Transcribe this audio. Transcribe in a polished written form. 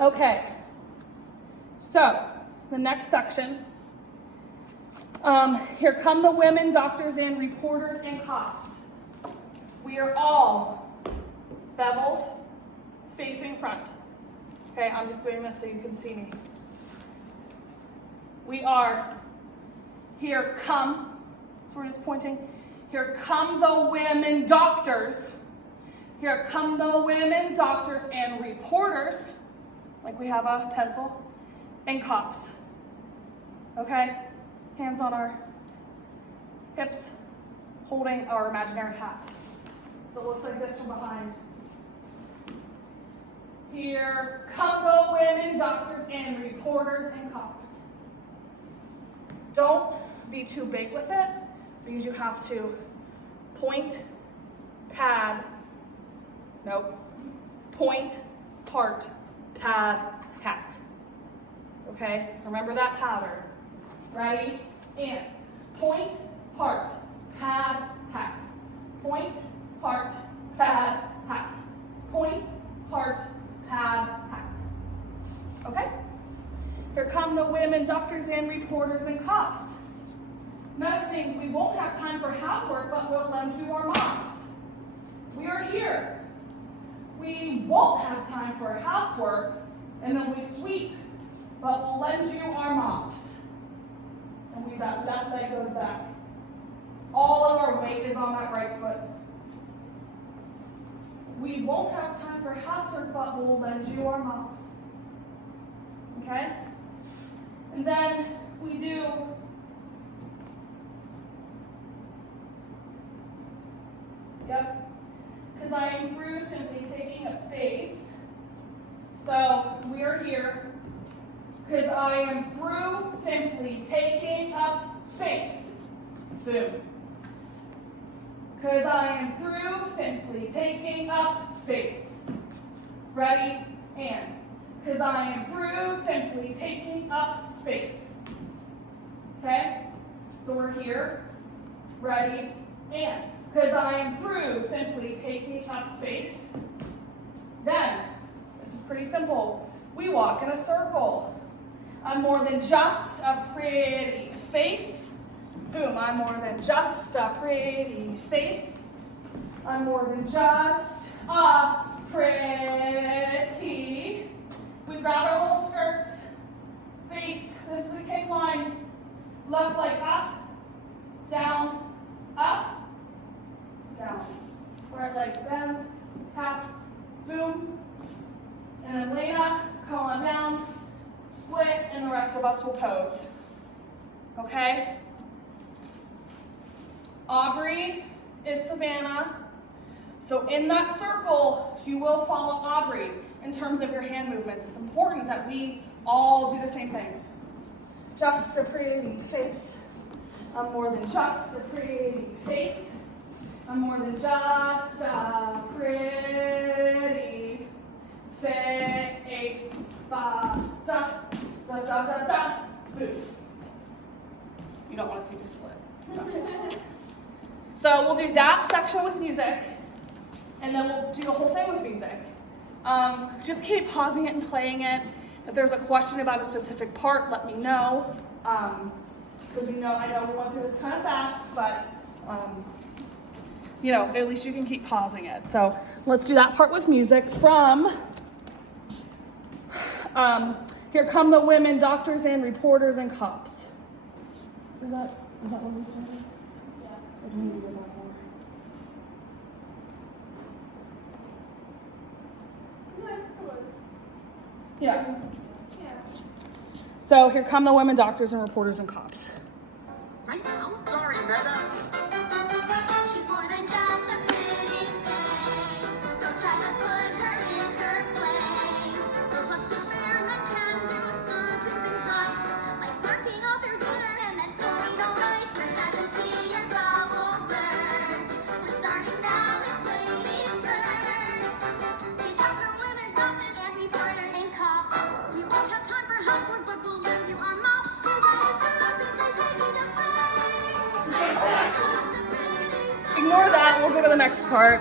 Okay, so the next section. Here come the women, doctors, and reporters and cops. We are all beveled, facing front. Okay, I'm just doing this so you can see me. We are, here come, so we're just pointing. Here come the women doctors. Here come the women doctors and reporters, like we have a pencil, and cops. Okay? Hands on our hips, holding our imaginary hat. So it looks like this from behind. Here come the women doctors and reporters and cops. Don't be too big with it, because you have to point, pad, point, part, pad, hat. Okay, remember that pattern. Ready? And point, part, pad, hat. Point, part, pad, hat. Point, part, pad, hat. Okay? Here come the women, doctors, and reporters and cops. That means we won't have time for housework, but we'll lend you our mops. We are here. We won't have time for housework, and then we sweep, but we'll lend you our mops. And that left leg goes back. All of our weight is on that right foot. We won't have time for housework, but we'll lend you our mops. Okay? And then we do because I am through simply taking up space. So we are here because I am through simply taking up space. Boom. Because I am through simply taking up space. Ready? And. Because I am through simply taking up space. Okay? So we're here. Ready? And. Because I am through simply taking up space. Then, this is pretty simple. We walk in a circle. I'm more than just a pretty face. Boom, I'm more than just a pretty face. I'm more than just a pretty. We grab our little skirts. Face, this is a kick line. Left leg up, down, up, down. Right leg bend, tap, boom. And then Lena, come on down, split, and the rest of us will pose. Okay? Aubrey is Savannah. So in that circle, you will follow Aubrey in terms of your hand movements. It's important that we all do the same thing. Just a pretty face. I'm more than just a pretty face. I'm more than just a pretty face. Ba, da, da, da, da, da, boom. You don't want to see me split. Okay. So we'll do that section with music, and then we'll do the whole thing with music. Just keep pausing it and playing it. If there's a question about a specific part, let me know. Because I know we went through this kind of fast, but at least you can keep pausing it. So let's do that part with music from Here Come the Women, Doctors, and Reporters and Cops. Is that what we started? Yeah. Or do you need to go back more? Yeah. So here come the women, doctors, and reporters and cops. Right now? Sorry, Meta. She's more than just a pretty face. Don't try to put her in her place. Those lots of men can do certain things right, like barking off their dinner and then snoring all night. We're sad to see your bubble burst. But starting now is ladies first. Here come the women, doctors, and reporters and cops. We won't have time for housework, but we'll lend you our mops. Ignore that, we'll go to the next part.